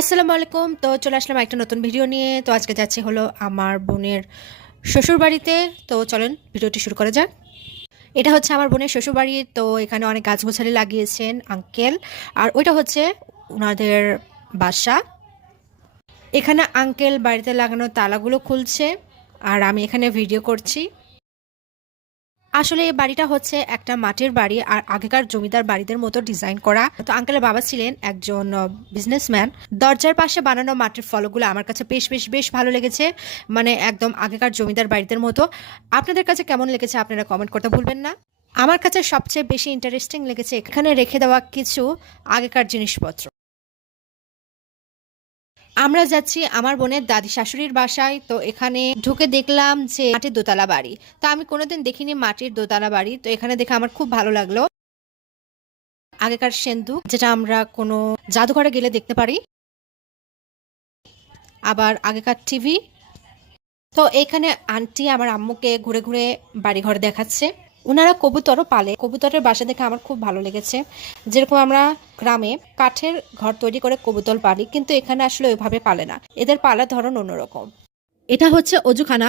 আসসালামু আলাইকুম। তো চলে আসলাম একটা নতুন ভিডিও নিয়ে। তো আজকে যাচ্ছি হলো আমার বোনের শ্বশুরবাড়িতে। তো চলেন ভিডিওটি শুরু করা যাক। এটা হচ্ছে আমার বোনের শ্বশুরবাড়ি। তো এখানে অনেক গাছগাছালি লাগিয়েছেন আঙ্কেল। আর ওইটা হচ্ছে ওনাদের বাসা। এখানে আঙ্কেল বাড়িতে লাগানো তালাগুলো খুলছে আর আমি এখানে ভিডিও করছি। আসলে এই বাড়িটা হচ্ছে একটা মাটির বাড়ি আর আগেকার জমিদার বাড়িদের মতো ডিজাইন করা। তো আঙ্কেলের বাবা ছিলেন একজন বিজনেসম্যান। দরজার পাশে বানানো মাটির ফলকগুলো আমার কাছে বেশ বেশ বেশ ভালো লেগেছে, মানে একদম আগেকার জমিদার বাড়িদের মতো। আপনাদের কাছে কেমন লেগেছে আপনারা কমেন্ট করতে ভুলবেন না। আমার কাছে সবচেয়ে বেশি ইন্টারেস্টিং লেগেছে এখানে রেখে দেওয়া কিছু আগেকার জিনিসপত্র। আমরা যাচ্ছি আমার বোনের দাদি শাশুড়ির বাসায়। তো এখানে ঢুকে দেখলাম যে মাটির দোতলা বাড়ি। তো আমি কোনোদিন দেখিনি মাটির দোতলা বাড়ি। তো এখানে দেখে আমার খুব ভালো লাগলো। আগেকার সেন্দুক, যেটা আমরা কোনো জাদুঘরে গেলে দেখতে পারি। আবার আগেকার টিভি। তো এখানে আন্টি আমার আম্মুকে ঘুরে ঘুরে বাড়িঘর দেখাচ্ছে। ওনারা কবুতরও পালে। কবুতরের বাসা দেখে আমার খুব ভালো লেগেছে। যেরকম আমরা গ্রামে কাঠের ঘর তৈরি করে কবুতর পালি, কিন্তু এখানে আসলে ওইভাবে পালে না। এদের পালার ধরন অন্যরকম। এটা হচ্ছে অজুখানা।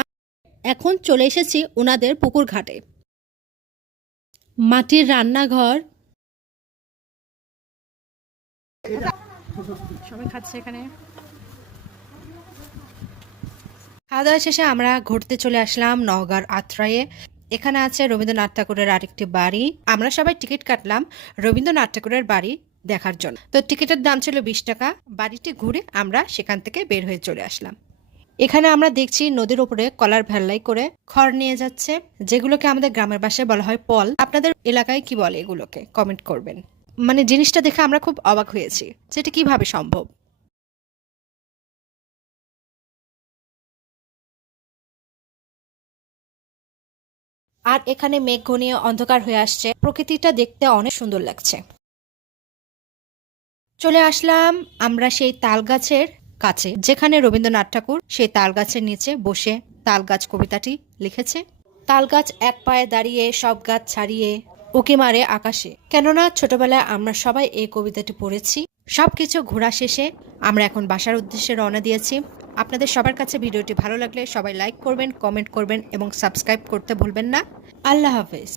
এখন চলে এসেছি ওনাদের পুকুর ঘাটে। মাটির রান্নাঘর। সবাই খাচ্ছে এখানে। খাওয়া দাওয়া শেষে আমরা ঘুরতে চলে আসলাম নওগাঁর আত্রাইয়ে। এখানে আছে রবীন্দ্রনাথ ঠাকুরের আরেকটি বাড়ি। আমরা সবাই টিকিট কাটলাম রবীন্দ্রনাথ ঠাকুরের বাড়ি দেখার জন্য। তো টিকিটের দাম ছিল 20 টাকা। বাড়িটি ঘুরে আমরা সেখান থেকে বের হয়ে চলে আসলাম। এখানে আমরা দেখছি নদীর উপরে কলার ভেল্লাই করে খড় নিয়ে যাচ্ছে, যেগুলোকে আমাদের গ্রামের ভাষায় বলা হয় পল। আপনাদের এলাকায় কি বলে এগুলোকে কমেন্ট করবেন। মানে জিনিসটা দেখে আমরা খুব অবাক হয়েছি, যেটা কিভাবে সম্ভব। আর এখানে মেঘ ঘনিয়ে অন্ধকার হয়ে আসছে, প্রকৃতিটা দেখতে অনেক সুন্দর লাগছে। চলে আসলাম আমরা সেই তাল গাছের কাছে, যেখানে রবীন্দ্রনাথ ঠাকুর সেই তাল গাছের নিচে বসে তাল গাছ কবিতাটি লিখেছে। তাল গাছ এক পায়ে দাঁড়িয়ে সব গাছ ছাড়িয়ে উঁকি মারে আকাশে। কেননা ছোটবেলায় আমরা সবাই এই কবিতাটি পড়েছি। সবকিছু ঘোরা শেষে আমরা এখন বাসার উদ্দেশ্যে রওনা দিয়েছি। আপনাদের সবার কাছে ভিডিওটি ভালো লাগলে সবাই লাইক করবেন, কমেন্ট করবেন এবং সাবস্ক্রাইব করতে ভুলবেন না। আল্লাহ হাফেজ।